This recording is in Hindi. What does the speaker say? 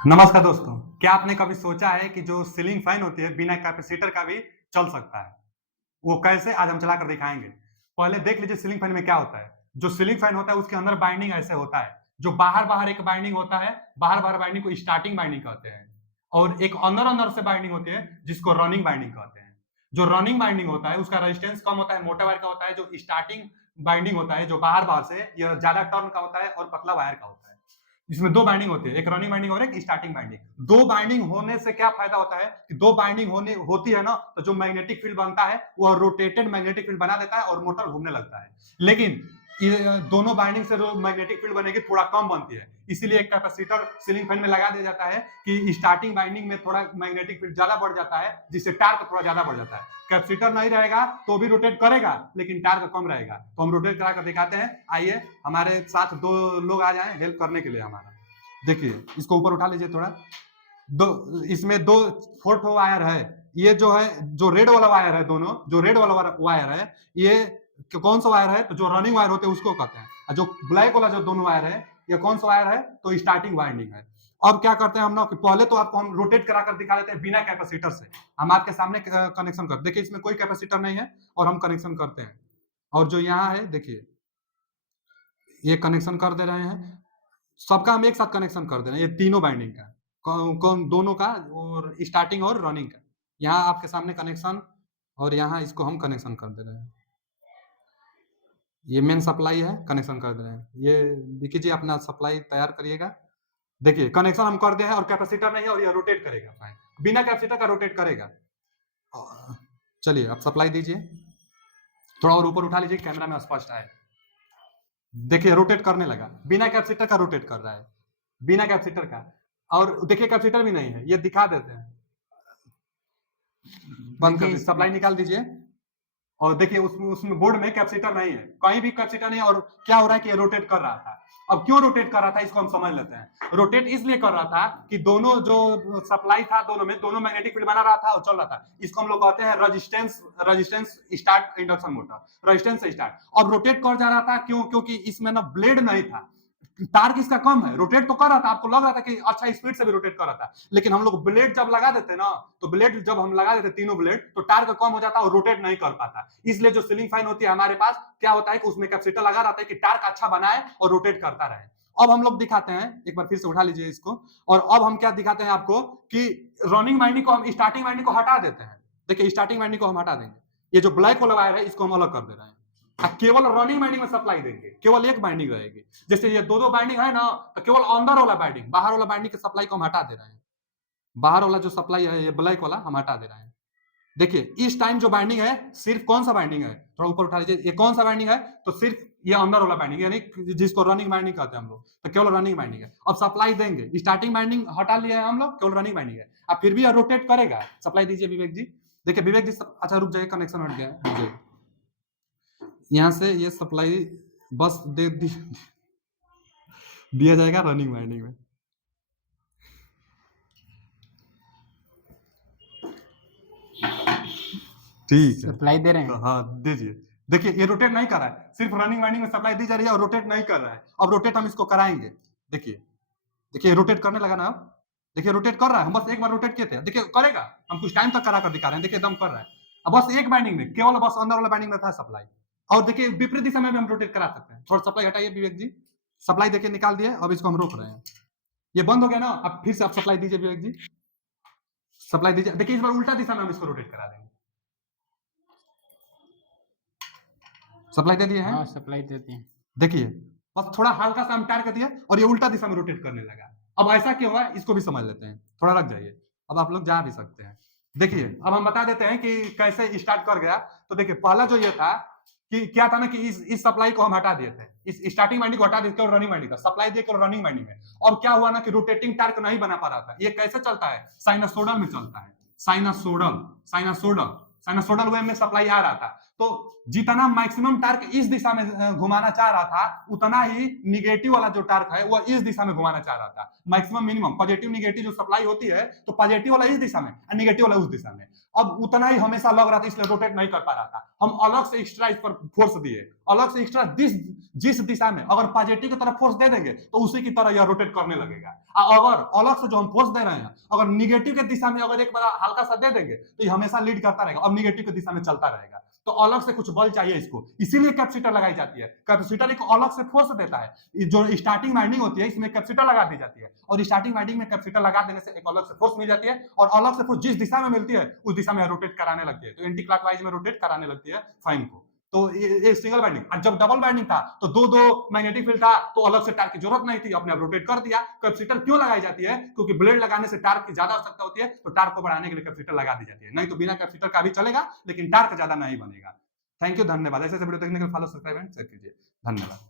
नमस्कार दोस्तों, क्या आपने कभी सोचा है कि जो सीलिंग फैन होती है बिना कैपेसिटर का भी चल सकता है? वो कैसे आज हम चलाकर दिखाएँगे। पहले देख लीजिए सीलिंग फैन में क्या होता है। जो सीलिंग फैन होता है उसके अंदर बाइंडिंग ऐसे होता है। जो बाहर-बाहर एक बाइंडिंग होता है, बाहर-बाहर बाइंडिंग को स्टार्टिंग बाइंडिंग कहते हैं। और एक अंदर-अंदर से बाइंडिंग होती है जिसको रनिंग बाइंडिंग कहते हैं। जो रनिंग बाइंडिंग होता है उसका रेजिस्टेंस कम होता है, मोटा वायर का होता है। जो स्टार्टिंग बाइंडिंग होता है जो बाहर-बाहर से यह ज़्यादा टर्न का होता है और पतला वायर का होता है। इसमें 2 बाइंडिंग होती है, एक रनिंग बाइंडिंग और एक स्टार्टिंग बाइंडिंग। 2 बाइंडिंग होने से क्या फ़ायदा होता है कि 2 बाइंडिंग होने होती है ना, तो जो मैग्नेटिक फील्ड बनता है, वो रोटेटेड मैग्नेटिक फील्ड बना देता है और मोटर घूमने लगता है। लेकिन ये दोनों बाइंडिंग से जो मैग्नेटिक फील्ड बनेगी थोड़ा कम बनती है। इसीलिए एक कैपेसिटर सीलिंग फैन में लगा दिया जाता है कि स्टार्टिंग बाइंडिंग में थोड़ा मैग्नेटिक फील्ड ज़्यादा बढ़ जाता है, जिससे टार्क थोड़ा ज़्यादा बढ़ जाता है। कैपेसिटर नहीं रहेगा तो भी रोटेट करेगा, लेकिन टार्क कम रहेगा। तो हम रोटेट करा कर दिखाते हैं। आइए हमारे साथ 2 लोग आ जाएँ हेल्प करने के लिए हमारा। देखिए, इसको ऊपर उठा लीजिए थोड़ा। दो इसमें 2 4 ठो वायर है। ये जो है, जो रेड वाला वायर है दोनों, जो रेड वाला वायर है, ये कौन सा वायर है? तो जो रनिंग वायर होते हैं उसको कहते हैं। और जो ब्लैक वाला जो दोनों वायर है, ये कौन सा वायर है? तो स्टार्टिंग वाइंडिंग है। अब क्या करते हैं हम ना कि पहले तो आपको हम रोटेट करा कर दिखा देते हैं बिना कैपेसिटर से। हम आपके सामने कनेक्शन कर देखिए, इसमें कोई कैपेसिटर नहीं है और हम कनेक्शन करते हैं। और जो यहाँ है देखिए, ये कनेक्शन कर दे रहे हैं। सबका हम एक साथ कनेक्शन कर दे रहे हैं, ये तीनों बाइंडिंग का। कौन दोनों का, और स्टार्टिंग और रनिंग का। यहाँ आपके सामने कनेक्शन, और यहाँ इसको हम कनेक्शन कर दे रहे हैं। ये मेन सप्लाई है, कनेक्शन कर दे रहे हैं। ये विकी जी अपना सप्लाई तैयार करिएगा। देखिए कनेक्शन हम कर दिए हैं और कैपेसिटर नहीं है और ये रोटेट करेगा फैन। बिना कैपेसिटर का रोटेट करेगा। चलिए अब सप्लाई दीजिए। थोड़ा और ऊपर उठा लीजिए, कैमरा में स्पष्ट आए। देखिए रोटेट करने लगा, बिना कैपेसिटर का रोटेट कर रहा है, बिना कैपेसिटर का। और देखिए कैपेसिटर भी नहीं है, ये दिखा देते हैं। बंद कर दीजिए, सप्लाई निकाल दीजिए। और देखिए उसमें बोर्ड में कैपेसिटर नहीं है, कहीं भी कैपेसिटर नहीं है। और क्या हो रहा है कि ये रोटेट कर रहा था। अब क्यों रोटेट कर रहा था इसको हम समझ लेते हैं। रोटेट इसलिए कर रहा था कि दोनों जो सप्लाई था दोनों में, दोनों मैग्नेटिक फील्ड बना रहा था और चल रहा था। इसको हम लोग कहते हैं resistance, resistance start induction motor, resistance से स्टार्ट। अब रोटेट कर जा रहा था, क्यों? क्योंकि इसमें ना ब्लेड नहीं था, टार्क इसका कम है। रोटेट तो कर रहा था, आपको लग रहा था कि अच्छा स्पीड से भी रोटेट कर रहा था, लेकिन हम लोग ब्लेड जब लगा देते ना, तो ब्लेड जब हम लगा देते तीनों ब्लेड, तो टार्क कम हो जाता और रोटेट नहीं कर पाता। इसलिए जो सीलिंग फैन होती है हमारे पास, क्या होता है कि उसमें कैपेसिटर लगा रहता है कि टार्क अच्छा बनाए और रोटेट करता रहे। अब हम लोग दिखाते हैं, एक बार फिर से उठा लीजिए इसको। और अब हम क्या दिखाते हैं आपको कि रनिंग वाइंडिंग को हम स्टार्टिंग वाइंडिंग को हटा देते हैं। देखिए स्टार्टिंग वाइंडिंग को हम हटा देंगे। ये जो ब्लैक वाला वायर है इसको हम अलग कर दे रहे हैं। केवल रनिंग बाइंडिंग में सप्लाई देंगे, केवल एक बाइंडिंग रहेगी। जैसे ये दो बाइंडिंग है ना, तो केवल अंदर वाला बाइंडिंग, बाहर वाला बाइंडिंग की सप्लाई को हम हटा दे रहे हैं। बाहर वाला जो सप्लाई है ये ब्लैक वाला हम हटा दे रहे हैं। देखिए इस टाइम जो बाइंडिंग है, सिर्फ कौन सा बाइंडिंग है, थोड़ा ऊपर उठा लीजिए। ये कौन सा बाइंडिंग है? तो सिर्फ ये अंदर वाला बाइंडिंग, यानी जिसको रनिंग बाइंडिंग कहते हैं हम लोग, तो केवल रनिंग बाइंडिंग है। अब सप्लाई देंगे, स्टार्टिंग बाइंडिंग हटा लिया है हम लोग, केवल रनिंग बाइंडिंग है। अब फिर भी यह रोटेट करेगा। सप्लाई दीजिए विवेक जी। देखिए विवेक जी अच्छा रुक जाइए, कनेक्शन हट गया है। यहाँ से ये सप्लाई बस दिया जाएगा रनिंग वाइंडिंग में। ठीक है, सप्लाई दे रहे तो हैं। हाँ दीजिए। देखिए ये रोटेट नहीं कर रहा है, सिर्फ रनिंग वाइंडिंग में सप्लाई दी जा रही है और रोटेट नहीं कर रहा है। अब रोटेट हम इसको कराएंगे। देखिए देखिए रोटेट करने लगा ना। अब देखिए रोटेट कर रहा है, हम बस एक बार रोटेट किए थे, देखिए करेगा। हम कुछ टाइम तक करा कर दिखा रहे हैं, देखिए दम कर रहा है। अब बस एक बाइंडिंग में, केवल बस अंदर वाला बाइंडिंग में था सप्लाई। और देखिए विपरीत दिशा में भी हम रोटेट करा सकते हैं। थोड़ा सप्लाई हटाइए विवेक जी। सप्लाई देखिए निकाल दिए, अब इसको हम रोक रहे हैं। ये बंद हो गया ना, अब फिर से आप सप्लाई दीजिए विवेक जी। सप्लाई दीजिए। देखिए इस बार उल्टा दिशा में हम इसको रोटेट करा देंगे। सप्लाई दे दिए हैं। हाँ सप्लाई देते हैं। देखिए बस थोड़ा हल्का सा हम टायर कर दिए और ये उल्टा दिशा में रोटेट करने लगा। अब ऐसा क्यों हुआ इसको भी समझ लेते हैं। थोड़ा रख जाइए, अब आप लोग जा भी सकते हैं। देखिए अब हम बता देते हैं कि कैसे स्टार्ट कर गया। तो देखिए पहला जो ये था कि क्या था ना कि इस सप्लाई को हम हटा दिए थे, इस स्टार्टिंग वाइंडिंग को हटा दिए, केवल रनिंग वाइंडिंग का सप्लाई दिए, केवल रनिंग वाइंडिंग है। और क्या हुआ ना कि रोटेटिंग टार्क नहीं बना पा रहा था। ये कैसे चलता है? साइनसोइडल में चलता है। साइनसोइडल साइनसोइडल साइनसोइडल वे में सप्लाई आ रहा था। तो जितना मैक्सिमम टार्क इस दिशा में घुमाना चाह रहा था, उतना ही निगेटिव वाला जो टार्क है वो इस दिशा में घुमाना चाह रहा था। मैक्सिमम मिनिमम पॉजिटिव निगेटिव जो सप्लाई होती है, तो पॉजिटिव वाला इस दिशा में और निगेटिव वाला उस दिशा में। अब उतना ही हमेशा लग रहा था, इसलिए रोटेट नहीं कर पा रहा था। हम अलग से एक्स्ट्रा इस पर फोर्स दिए, अलग से एक्स्ट्रा जिस दिशा में अगर पॉजिटिव की तरफ फोर्स दे देंगे तो उसी की तरह यह रोटेट करने लगेगा। अगर अलग से जो हम फोर्स दे रहे हैं, अगर निगेटिव के दिशा में अगर एक बार हल्का सा दे देंगे तो ये हमेशा लीड करता रहेगा, अब निगेटिव की दिशा में चलता रहेगा। तो अलग से कुछ बल चाहिए इसको, इसीलिए कैपेसिटर लगाई जाती है। कैपेसिटर एक अलग से फोर्स देता है। जो स्टार्टिंग वाइंडिंग होती है, इसमें कैपेसिटर लगा दी जाती है, और स्टार्टिंग वाइंडिंग में कैपेसिटर लगा देने से एक अलग से फोर्स मिल जाती है, और अलग से फोर्स जिस दिशा में मिलती है उस दिशा में रोटेट कराने लगती है। तो एंटी क्लॉकवाइज में रोटेट कराने लगती है फैन को। तो ये सिंगल बाइंडिंग, और जब डबल बाइंडिंग था तो दो मैग्नेटिक फील्ड था, तो अलग से टार्क की जरूरत नहीं थी, अपने आप रोटेट कर दिया। कैपेसिटर क्यों लगाई जाती है? क्योंकि ब्लेड लगाने से टार्क की ज्यादा आवश्यकता होती है, तो टार्क को बढ़ाने के लिए कैपेसिटर लगा दी जाती है। नहीं तो बिना कैपेसिटर का भी चलेगा, लेकिन टार्क ज्यादा नहीं बनेगा। थैंक यू, धन्यवाद। ऐसे वीडियो देखने के लिए फॉलो, सब्सक्राइब एंड शेयर कीजिए। धन्यवाद।